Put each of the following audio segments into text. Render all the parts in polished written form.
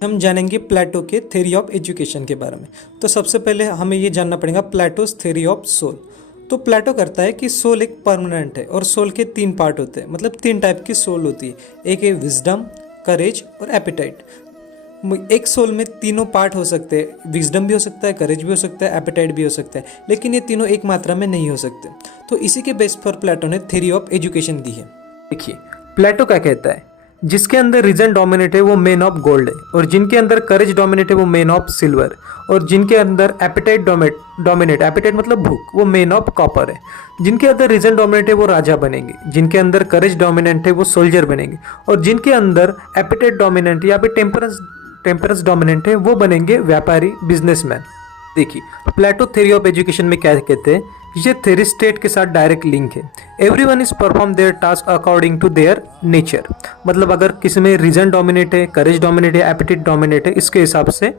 हम जानेंगे प्लेटो के थ्योरी ऑफ एजुकेशन के बारे में। तो सबसे पहले हमें ये जानना पड़ेगा प्लेटोस थ्योरी ऑफ सोल। तो प्लेटो करता है कि सोल एक परमानेंट है और सोल के तीन पार्ट होते हैं, मतलब तीन टाइप की सोल होती है। एक है विजडम, करेज और एपेटाइट। एक सोल में तीनों पार्ट हो सकते हैं, विजडम भी हो सकता है, करेज भी हो सकता है, एपेटाइट भी हो सकता है, लेकिन ये तीनों एक मात्रा में नहीं हो सकते। तो इसी के बेस पर प्लेटो ने थ्योरी ऑफ एजुकेशन दी है। देखिए प्लेटो क्या कहता है, जिसके अंदर रीजन डोमिनेट है वो मेन ऑफ गोल्ड है, और जिनके अंदर करेज डोमिनेट है वो मेन ऑफ सिल्वर, और जिनके अंदर एपेटाइट डोमिनेट एपेटाइट मतलब भूख, वो मेन ऑफ कॉपर है। जिनके अंदर रीजन डोमिनेट है वो राजा बनेंगे, जिनके अंदर करेज डोमिनेंट है वो सोल्जर बनेंगे, और जिनके अंदर एपेटाइट डोमिनेंट या फिर टेम्परेंस डोमिनेंट है वो बनेंगे व्यापारी, बिजनेसमैन। देखिए प्लेटो थ्योरी ऑफ एजुकेशन में क्या कहते हैं, ये थ्योरी स्टेट के साथ डायरेक्ट लिंक है। Everyone is perform their task according to their nature. मतलब अगर किसी में रीजन डोमिनेट है, करेज डोमिनेट है, एपेटाइट डोमिनेट है, इसके हिसाब से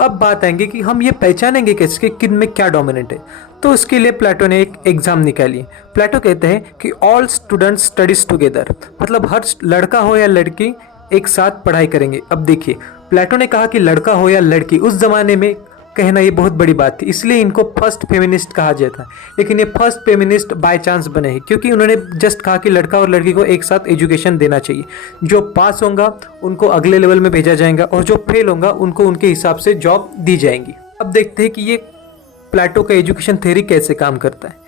अब बात आएंगे कि हम ये पहचानेंगे कैसे कि किन में क्या डोमिनेट है। तो इसके लिए प्लेटो ने एक एग्जाम निकाली है। प्लेटो कहते हैं कि ऑल स्टूडेंट्स स्टडीज टुगेदर, मतलब हर लड़का हो या लड़की एक साथ पढ़ाई करेंगे। अब देखिए प्लेटो ने कहा कि लड़का हो या लड़की, उस जमाने में कहना ये बहुत बड़ी बात थी, इसलिए इनको फर्स्ट फेमिनिस्ट कहा जाता है। लेकिन ये फर्स्ट फेमिनिस्ट बाय चांस बने हैं, क्योंकि उन्होंने जस्ट कहा कि लड़का और लड़की को एक साथ एजुकेशन देना चाहिए। जो पास होगा उनको अगले लेवल में भेजा जाएगा, और जो फेल होगा उनको उनके हिसाब से जॉब दी जाएंगी। अब देखते हैं कि ये प्लेटो का एजुकेशन थ्योरी कैसे काम करता है।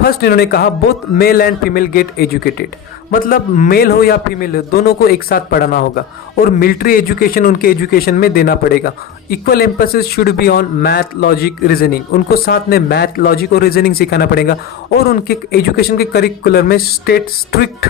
फर्स्ट इन्होंने कहा both male and female get educated, मतलब मेल हो या फीमेल हो दोनों को एक साथ पढ़ाना होगा, और मिलिट्री एजुकेशन उनके एजुकेशन में देना पड़ेगा। Equal emphasis should be on math, logic, reasoning, उनको साथ में मैथ, लॉजिक और रीजनिंग सिखाना पड़ेगा, और उनके एजुकेशन के करिकुलर में स्टेट स्ट्रिक्ट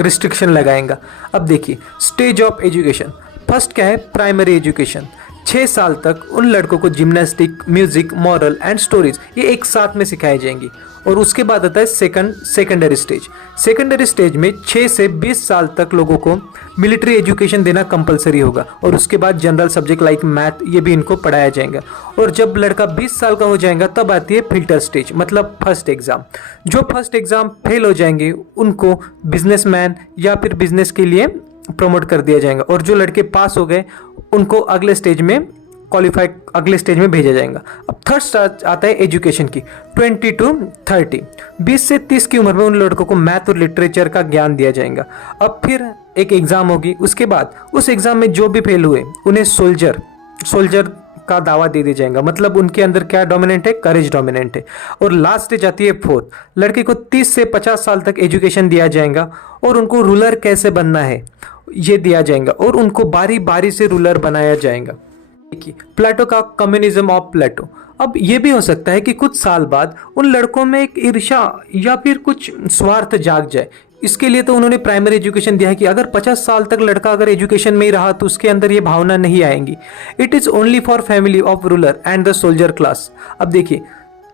रिस्ट्रिक्शन लगाएगा। अब देखिए स्टेज ऑफ एजुकेशन, फर्स्ट क्या है, प्राइमरी एजुकेशन। 6 साल तक उन लड़कों को gymnastic, music, moral and stories ये एक साथ में सिखाई जाएंगी। और उसके बाद आता है सेकेंडरी स्टेज। सेकेंडरी स्टेज में 6 से 20 साल तक लोगों को मिलिट्री एजुकेशन देना कंपलसरी होगा, और उसके बाद जनरल सब्जेक्ट लाइक मैथ ये भी इनको पढ़ाया जाएगा। और जब लड़का 20 साल का हो जाएगा तब आती है फिल्टर स्टेज, मतलब फर्स्ट एग्जाम। जो फर्स्ट एग्जाम फेल हो जाएंगे उनको बिजनेसमैन या फिर बिजनेस के लिए प्रमोट कर दिया जाएगा, और जो लड़के पास हो गए उनको अगले स्टेज में अगले स्टेज में भेजा जाएगा। अब थर्ड स्टेज आता है एजुकेशन की, 20 to 30, 20 से 30 की उम्र में उन लड़कों को मैथ और लिटरेचर का ज्ञान दिया जाएगा। अब फिर एक एग्जाम होगी, उसके बाद उस एग्जाम में जो भी फेल हुए उन्हें सोल्जर का दावा दे दिया जाएगा, मतलब उनके अंदर क्या डोमिनेंट है, करेज डोमिनेंट है। और लास्ट स्टेज आती है फोर्थ, लड़के को 30 से 50 साल तक एजुकेशन दिया जाएगा, और उनको रूलर कैसे बनना है ये दिया जाएगा, और उनको बारी बारी से रूलर बनाया जाएगा। देखिए प्लेटो का कम्युनिज्म ऑफ प्लेटो। अब ये भी हो सकता है कि कुछ साल बाद उन लड़कों में एक ईर्ष्या या फिर कुछ स्वार्थ जाग जाए। इसके लिए तो उन्होंने प्राइमरी एजुकेशन दिया है कि अगर 50 साल तक लड़का अगर एजुकेशन में ही रहा तो उसके अंदर ये भावना नहीं आएंगी। It is only for family of ruler and the soldier class. अब देखिए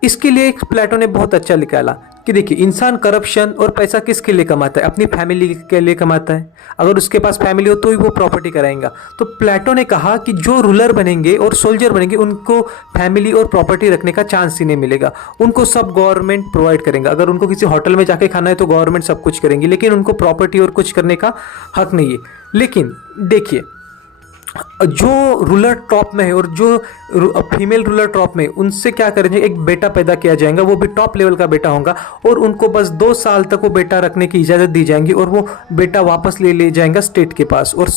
इसके लिए एक प्लेटो ने बहुत अच्छा निकाला कि देखिए इंसान करप्शन और पैसा किसके लिए कमाता है, अपनी फैमिली के लिए कमाता है। अगर उसके पास फैमिली हो तो ही वो प्रॉपर्टी कराएगा। तो प्लेटो ने कहा कि जो रूलर बनेंगे और सोल्जर बनेंगे उनको फैमिली और प्रॉपर्टी रखने का चांस ही नहीं मिलेगा, उनको सब गवर्नमेंट प्रोवाइड करेंगे। अगर उनको किसी होटल में जाके खाना है तो गवर्नमेंट सब कुछ करेंगी, लेकिन उनको प्रॉपर्टी और कुछ करने का हक नहीं है। लेकिन देखिए जो रूलर टॉप में है और जो फीमेल रूलर टॉप में, उनसे क्या करेंगे, एक बेटा पैदा किया जाएगा, वो भी टॉप लेवल का बेटा होगा, और उनको बस 2 साल तक वो बेटा रखने की इजाज़त दी जाएगी, और वो बेटा वापस ले जाएगा स्टेट के पास, और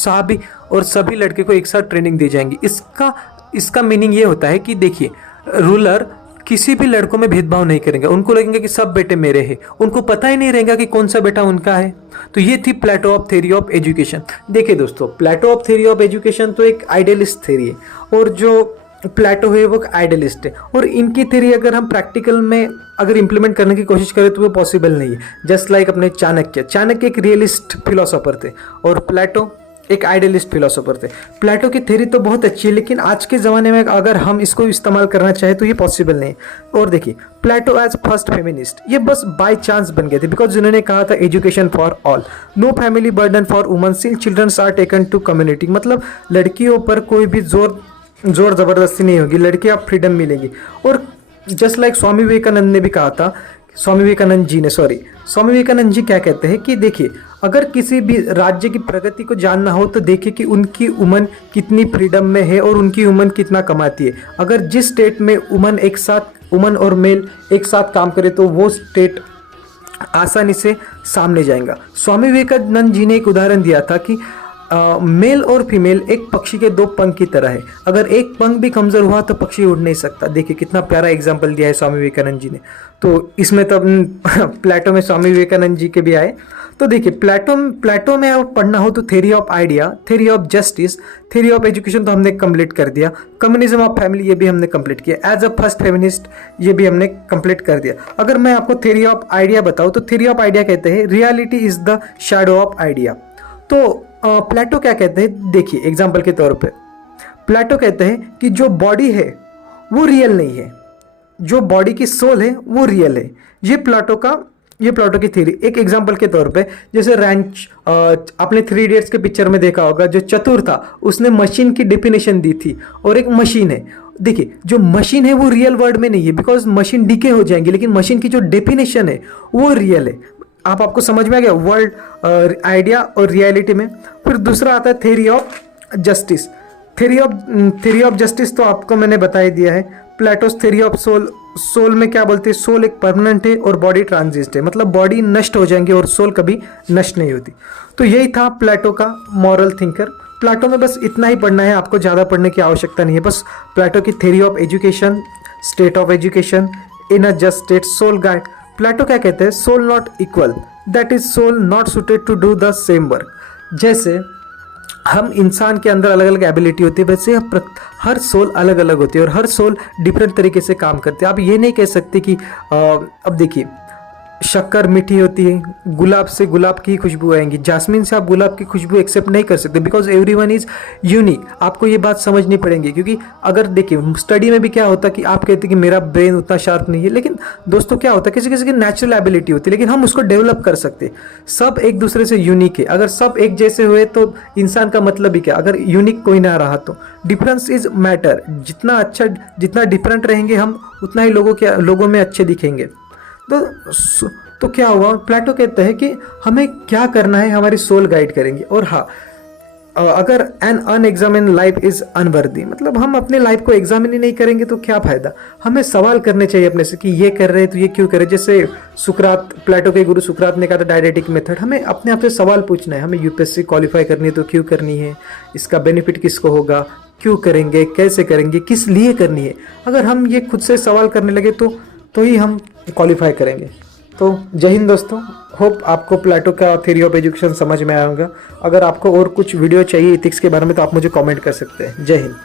सभी लड़के को एक साथ ट्रेनिंग दी जाएंगी। इसका मीनिंग ये होता है कि देखिए रूलर किसी भी लड़कों में भेदभाव नहीं करेंगे, उनको लगेंगे कि सब बेटे मेरे हैं, उनको पता ही नहीं रहेगा कि कौन सा बेटा उनका है। तो ये थी प्लेटो ऑफ थ्योरी ऑफ एजुकेशन। देखिए दोस्तों प्लेटो ऑफ थ्योरी ऑफ एजुकेशन तो एक आइडियलिस्ट थ्योरी है, और जो प्लेटो है वो आइडियलिस्ट है, और इनकी थ्योरी अगर हम प्रैक्टिकल में अगर इंप्लीमेंट करने की कोशिश करें तो वो पॉसिबल नहीं है। जस्ट लाइक अपने चाणक्य एक रियलिस्ट फिलोसोफर थे, और प्लेटो एक आइडियलिस्ट फिलोसोफर थे। प्लेटो की थ्योरी तो बहुत अच्छी है, लेकिन आज के ज़माने में अगर हम इसको इस्तेमाल करना चाहें तो ये पॉसिबल नहीं। और देखिए प्लेटो एज फर्स्ट फेमिनिस्ट ये बस बाय चांस बन गए थे, बिकॉज उन्होंने कहा था education for all, no family burden for women, since childrens are taken to community, मतलब लड़कियों पर कोई भी जोर ज़बरदस्ती नहीं होगी, लड़कियाँ फ्रीडम मिलेगी। और जस्ट लाइक स्वामी विवेकानंद जी ने क्या कहते हैं कि देखिए अगर किसी भी राज्य की प्रगति को जानना हो तो देखिए कि उनकी वुमन कितनी फ्रीडम में है और उनकी वुमन कितना कमाती है। अगर जिस स्टेट में वुमन और मेल एक साथ काम करे तो वो स्टेट आसानी से सामने जाएगा। स्वामी विवेकानंद जी ने एक उदाहरण दिया था कि मेल और फीमेल एक पक्षी के दो पंख की तरह है, अगर एक पंख भी कमज़ोर हुआ तो पक्षी उड़ नहीं सकता। देखिए कितना प्यारा एग्जाम्पल दिया है स्वामी विवेकानंद जी ने। तो इसमें तो प्लेटो में स्वामी विवेकानंद जी के भी आए। तो देखिए प्लेटो में अब पढ़ना हो तो theory of idea, theory of justice, theory of education तो हमने कंप्लीट कर दिया। कम्युनिज्म ऑफ फैमिली ये भी हमने कंप्लीट किया। एज अ फर्स्ट फेमिनिस्ट ये भी हमने कंप्लीट कर दिया। अगर मैं आपको थ्योरी ऑफ आइडिया बताऊँ तो थ्योरी ऑफ आइडिया कहते हैं reality is the shadow of idea. तो प्लेटो क्या कहते हैं, देखिए एग्जाम्पल के तौर पे प्लेटो कहते हैं कि जो बॉडी है वो रियल नहीं है, जो बॉडी की सोल है वो रियल है। ये प्लेटो की थ्योरी। एक एग्जाम्पल के तौर पे जैसे रैंच, आपने 3 इडियट्स के पिक्चर में देखा होगा, जो चतुर था उसने मशीन की डेफिनेशन दी थी और एक मशीन है। देखिए जो मशीन है वो रियल वर्ल्ड में नहीं है, बिकॉज मशीन डीके हो जाएंगी, लेकिन मशीन की जो डेफिनेशन है वो रियल है। आपको समझ में आ गया वर्ल्ड आइडिया और रियलिटी में। फिर दूसरा आता है theory of justice. Theory of justice तो आपको मैंने बता ही दिया है। प्लेटोस थ्योरी ऑफ सोल में क्या बोलते हैं, सोल एक परमानेंट है और बॉडी ट्रांजिस्ट है, मतलब बॉडी नष्ट हो जाएंगे और सोल कभी नष्ट नहीं होती। तो यही था प्लेटो का मॉरल थिंकर। प्लेटो में बस इतना ही पढ़ना है, आपको ज़्यादा पढ़ने की आवश्यकता नहीं है। बस प्लेटो की theory of education, state of education, in a just state, soul guide. Plato क्या कहते हैं, soul not equal, that is soul not suited to do the same work. जैसे हम इंसान के अंदर अलग अलग एबिलिटी होती है, वैसे हर सोल अलग अलग होती है और हर सोल डिफरेंट तरीके से काम करते हैं। आप ये नहीं कह सकते कि अब देखिए शक्कर मीठी होती है, गुलाब से गुलाब की खुशबू आएंगी, जास्मिन से आप गुलाब की खुशबू एक्सेप्ट नहीं कर सकते, बिकॉज एवरीवन इज यूनिक। आपको ये बात समझनी पड़ेगी, क्योंकि अगर देखिए स्टडी में भी क्या होता है कि आप कहते हैं कि मेरा ब्रेन उतना शार्प नहीं है, लेकिन दोस्तों क्या होता है किसी किसी की नेचुरल एबिलिटी होती है, लेकिन हम उसको डेवलप कर सकते हैं। सब एक दूसरे से यूनिक है। अगर सब एक जैसे हुए तो इंसान का मतलब ही क्या, अगर यूनिक कोई ना रहा तो। Difference is matter. जितना डिफरेंट रहेंगे हम, उतना ही लोगों में अच्छे दिखेंगे। तो क्या हुआ, प्लेटो कहते हैं कि हमें क्या करना है, हमारी सोल गाइड करेंगे। और हाँ, अगर एन अनएग्जामिन लाइफ इज अनवर्दी, मतलब हम अपने लाइफ को एग्जामिन ही नहीं करेंगे तो क्या फायदा। हमें सवाल करने चाहिए अपने से कि ये कर रहे हैं तो ये क्यों कर रहे। जैसे प्लेटो के गुरु सुकरात ने कहा था डायडेटिक मेथड। हमें अपने आप से सवाल पूछना है, हमें यूपीएससी क्वालिफाई करनी है तो क्यों करनी है, इसका बेनिफिट किसको होगा, क्यों करेंगे, कैसे करेंगे, किस लिए करनी है। अगर हम ये खुद से सवाल करने लगे तो ही हम क्वालिफाई करेंगे। तो जय हिंद दोस्तों, होप आपको प्लेटो का थ्योरी ऑफ एजुकेशन समझ में आया होगा। अगर आपको और कुछ वीडियो चाहिए इथिक्स के बारे में तो आप मुझे कमेंट कर सकते हैं। जय हिंद।